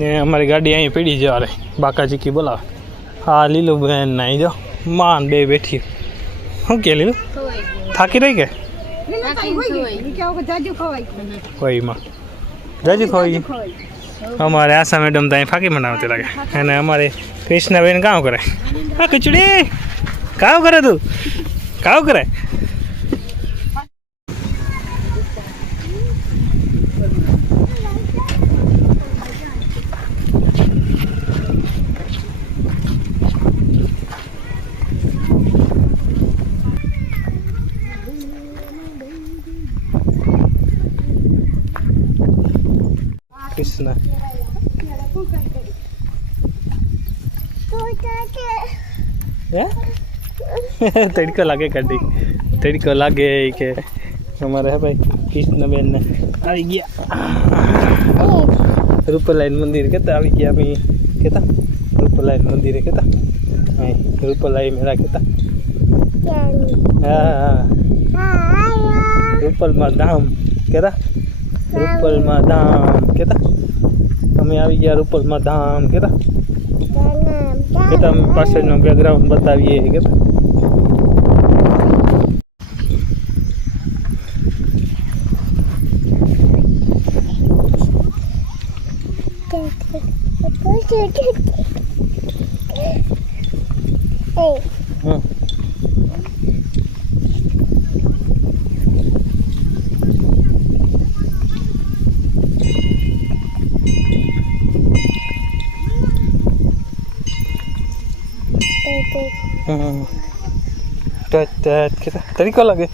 ને અમારી ગાડી અહીં પડી છે. અરે બાકાજી કી બોલાવે. હા લીલું બેન નાઈ જો માન બે બેઠી. શું કે લીલું થાકી રહી કે કોઈ માં જાજુ ખવાઈ અમારે આશા મેડમ તો અહીં ફાંકી બનાવતી લાગે. અને અમારે કૃષ્ણાબેન કામ કરે. હા ખીચડી કાવ કરે તું કાવ કરે. કૃષ્ણ તડકો લાગે કાઢી તડકો લાગે કે અમારે હે ભાઈ કૃષ્ણબેન ને આવી ગયા. રૂપલાઈન મંદિર કેતા આવી ગયા અમે કેતા રૂપલાઈન મંદિરે કેતા રૂપલાઈ મેળા કેતા. હા રૂપલમાં ધામ કેતા રૂપલમાં ધામ કેતા અમે આવી ગયા રૂપલમાં ધામ કેતા કેતા અમે પાછળનો બેકગ્રાઉન્ડ બતાવીએ કેતા. kita tadi kau lagi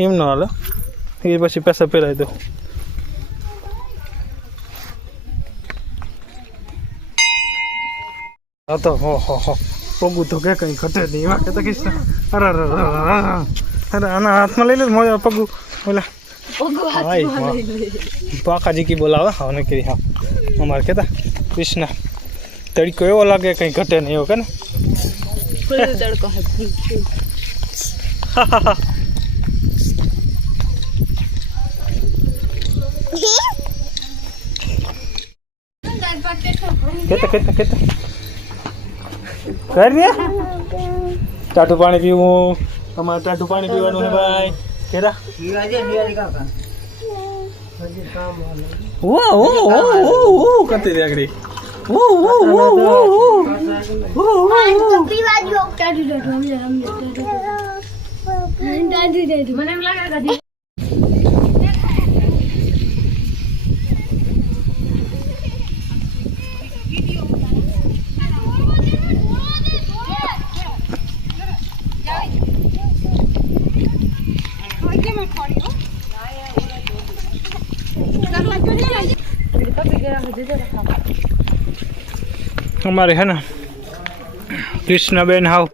Im nol, ini pasti pesa pera itu. Atau ho પગું તો કે કંઈ ઘટે નહીં એવા કે કૃષ્ણ. અરે અરે આના હાથમાં લઈ લે મોજા પગું ઓલા પાકાજી કી બોલાવે હા ને કરી હા અમારે કહેતા કૃષ્ણ તડકો એવો લાગે કંઈ ઘટે નહીં એવો કે ને તડકો કેતા કેતા કેતા कर दिया टाटू पानी पीऊँ हमारे टाटू पानी पीवानू है भाई केरा वो करते थे अगड़ी वो तो पीवा जो टाटू टाटू हम टाटू મને એમ લાગે કદી हमारे है ना कृष्णबेन हाव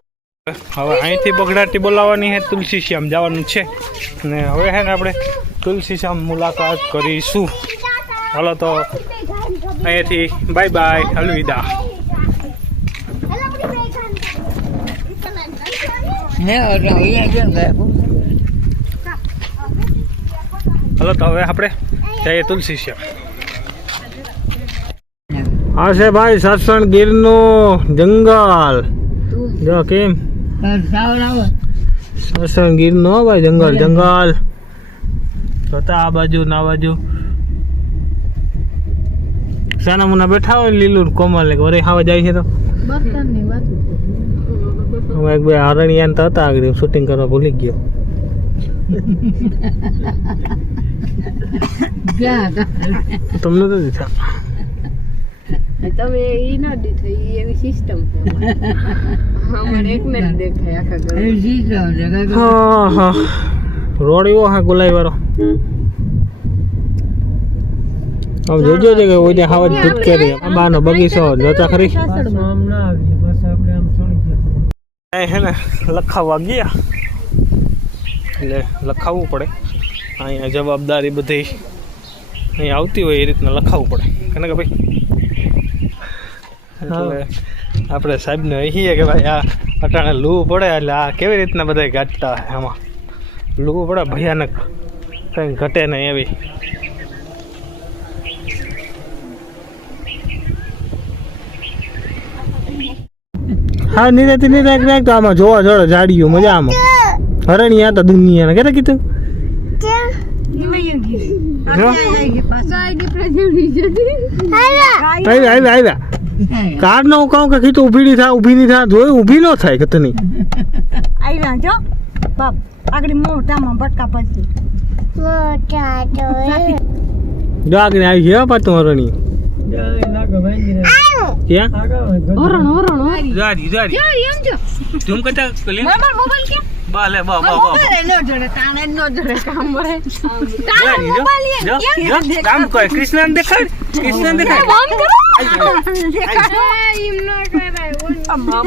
હવે અહીંથી બગડાટી બોલાવવાની છે તુલસી શ્યામ જવાનું છે ને હવે છે ને આપણે તુલસી શ્યામ મુલાકાત કરીશું. હાલો તો અહીંયાથી બાય બાય અલવિદા. હાલો તો હવે આપણે જઈએ તુલસી શ્યામ. આ છે ભાઈ સાસણ ગીરનું જંગલ જો કેમ સાસણ ગીરનો ભાઈ જંગલ જંગલ જોતા આ બાજુ ના બાજુ સાના મુના બેઠા હોય લીલું કોમલ ને વરે ખાવા જાય છે તો અમે એક બે હરણિયાન તો હતા આગળ શૂટિંગ કરવા ભૂલી ગયો. તમને તો દીધા તમે ઈ ના દીધો ઈ એવી સિસ્ટમ છે અમારે એકને જ દેખાય આખા ઘર એવી સિસ્ટમ છે. હા રોડ એવો હા ગુલાઈ વાળો આમ જોજો છે કે ઓજે હાવત ધૂપકે રે બાનો બગીચો જોતા ખરી આમ ના આવી બસ આપણે આમ છોડી ગયા હે ને લખાવા ગયા એટલે લખાવવું પડે અહીંયા જવાબદારી બધી અહીં આવતી હોય એ રીતના લખાવવું પડે કે ભાઈ. એટલે આપણે સાહેબને કહીએ કે ભાઈ આ અટાણે લૂ પડે એટલે આ કેવી રીતના બધા ગાંઠતા હોય આમાં લૂ પડે ભયાનક કંઈ ઘટે નહીં એવી. હા નિરાતી નિરાક તો આમાં જોવા જોડે ઝાડીઓ મજા આમાં હરણિયા તો દુનિયા ને કેતા કીધું આવ્યા કાર નો હું કહું કે કીધું ઊભી નહીં થા જોઈ ઊભી ન થાય કે તની આવ્યા જો બાપ આગળ મોટામાં બટકા પડતી જો આગળ આવી ગયા પાતું હરણી ક્યાં ઝૂમ કરતા મોબાઈલ કે બાલે બા નો જોડે તાણે નો જોડે કામ મળે કામ કરે કૃષ્ણ દેખાડ કૃષ્ણ દેખાડ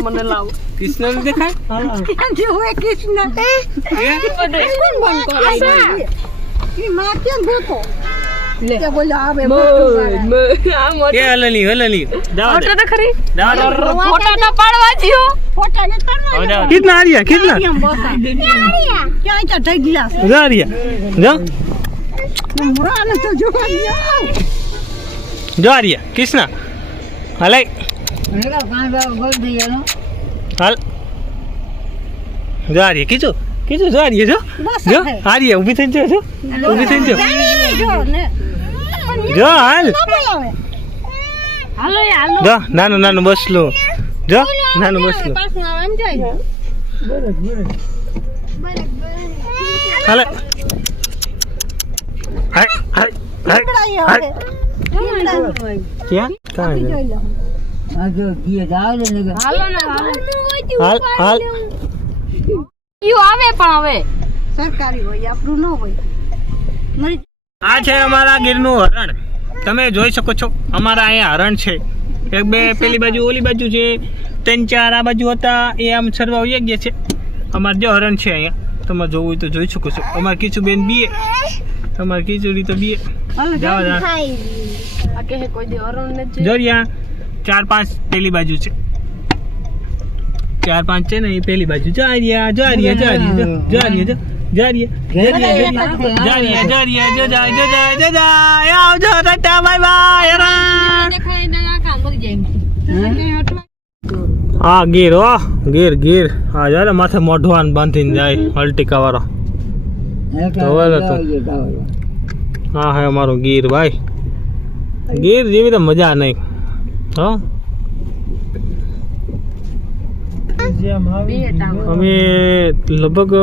મને લાવ કૃષ્ણ દેખાડ જે હોય કૃષ્ણ માં કેમ ગોતો લે બોલો આવે કે હલલી ફોટો તો ખરી જાવ ફોટો તો પાડવા જીઓ ફોટો ને પાડવા कितना आ रही है कितना ક્યાં તો થઈ ગયા जा रही है जा મુરાને તો જોવા ગયા जा रही है किसना हले મેરા કાં બોલ દિયાનો हाल जा रही है किचो जा रही है जो जो आ रही है ऊभी થઈ જો ऊभी થઈ જો જો ને જો હાલ હાલો હાલો જો નાનું બસ લો જો નાનું બસ લો પાછું આમ જાય હાલે હાય હાય હાય ક્યાં કાંઈ હાલ હાલ યુ આવે પણ હવે સરકારી હોય આપણું ન હોય આ છે અમારા ગીરનું હરણ તમે જોઈ શકો છો અમારા અહીંયા હરણ છે એક બે પેલી બાજુ ઓલી બાજુ છે 3-4 આ બાજુ હતા એ આમ સરવા વહી ગયા છે અમારે જો હરણ છે અહીંયા તમે જોવું હોય તો જોઈ શકો છો અમારે કીચુબેન બીએ અમારે કીચુડી તો બીએ જાવ જા આ કે કોઈ દે હરણ ને જો અહીંયા 4-5 પેલી બાજુ છે 4-5 છે ને એ પેલી બાજુ જા રહ્યા જા રહ્યા આવજો ટાટા બાય બાય હા ગીર હો ગીર હા યાર માથે મોઢવાન બાંધીને જાય અલ્ટિકા વાળો હા હે અમારું ગીર ભાઈ ગીર જેવી તો મજા નહીં હા અમે લગભગ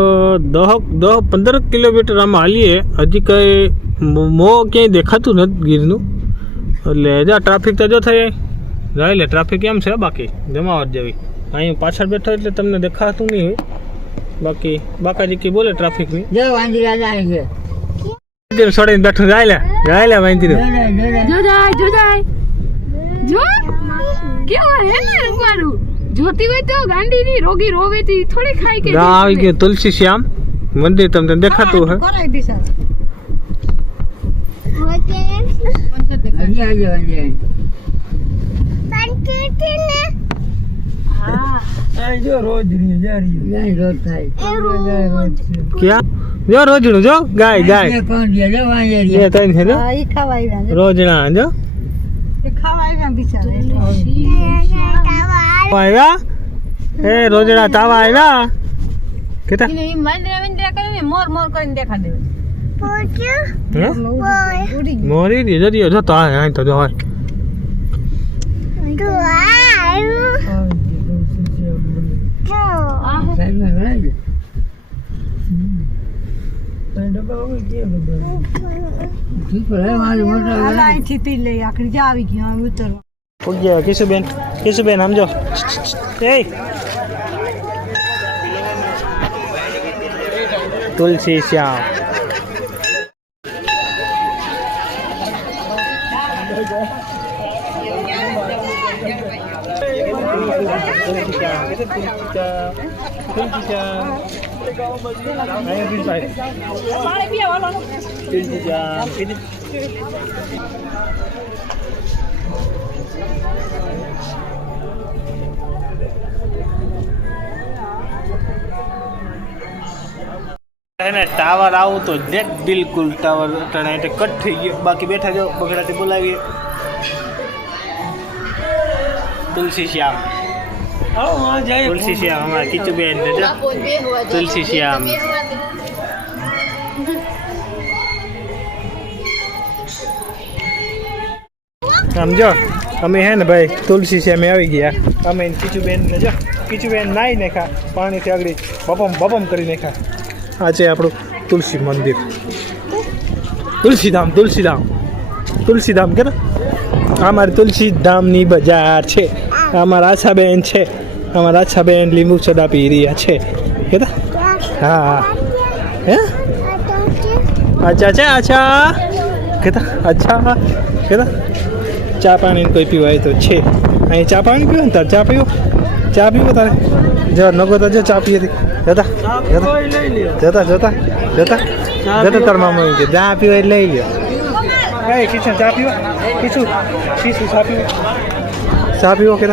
10-15 કિલોમીટર આમાં હાલીએ હજી કઈ મો ક્યાંય દેખાતું નથી ગીરનું એટલે જા ટ્રાફિક તો જો થઈ જાય લે ટ્રાફિક એમ છે બાકી જમાવટ જેવી અહીં પાછળ બેઠો એટલે તમને દેખાતું નહીં હોય બાકી બાકાજી કી બોલે ટ્રાફિકની છોડીને બેઠું જાય લે વાંચી જો કેવો હે ને મારું જોતી હોય તો ગાંડી ની રોગી રોવે તી થોડી ખાઈ કે આવી ગયું તુલસી શ્યામ મંદિર તમને દેખાતું હે કરાઈ દીસા ક્યાં જો રોજણું જો ગાય એ તને છે જો ઈ ખાવા આવ્યા રોજણા જો એ ખાવા આવ્યા બિચારા આવ્યા એ રોજણા તાવા આવ્યા કેતા ઈ મંદિર કરીને મોર કરીને દેખા દેવે મોરી દી જરીયો જો તો આ તો જો હોય કિશુબેન સમજો તુલસી શ્યામ પાણી પીવા વાળો એને ટાવર આવું તો જેટ બિલકુલ ટાવર અટાણે એટલે કટ થઈ ગયો બાકી બેઠા જો બગડાથી બોલાવીએ તુલસી શ્યામ અમારા કીચુબેન ને જો તુલસી શ્યામ આમ જો અમે હે ને ભાઈ તુલસી શ્યામે આવી ગયા અમે કીચુબેન ને જો કીચુબેન નાઈ નાખા પાણીથી આગળ બપમ કરી નાખા આ છે આપણું તુલસી મંદિર તુલસીધામ કે ને અમારી તુલસીધામની બજાર છે અમારા આછાબેન છે અમારા આછાબેન લીંબુ સોડા પી રહ્યા છે કેતા હા હે અચ્છા કેતા અચ્છા કેતા ચા પાણી કોઈ પીવાય તો છે અહીં ચા પાણી પીવો ને તારે ચા પીવો તારે જો નગો તો જો ચા પીએ હતી જતા તાર મામા કે ચા પીવા લઈ લ્યો કઈ કિશન ચા પીવા ચા પીવો કે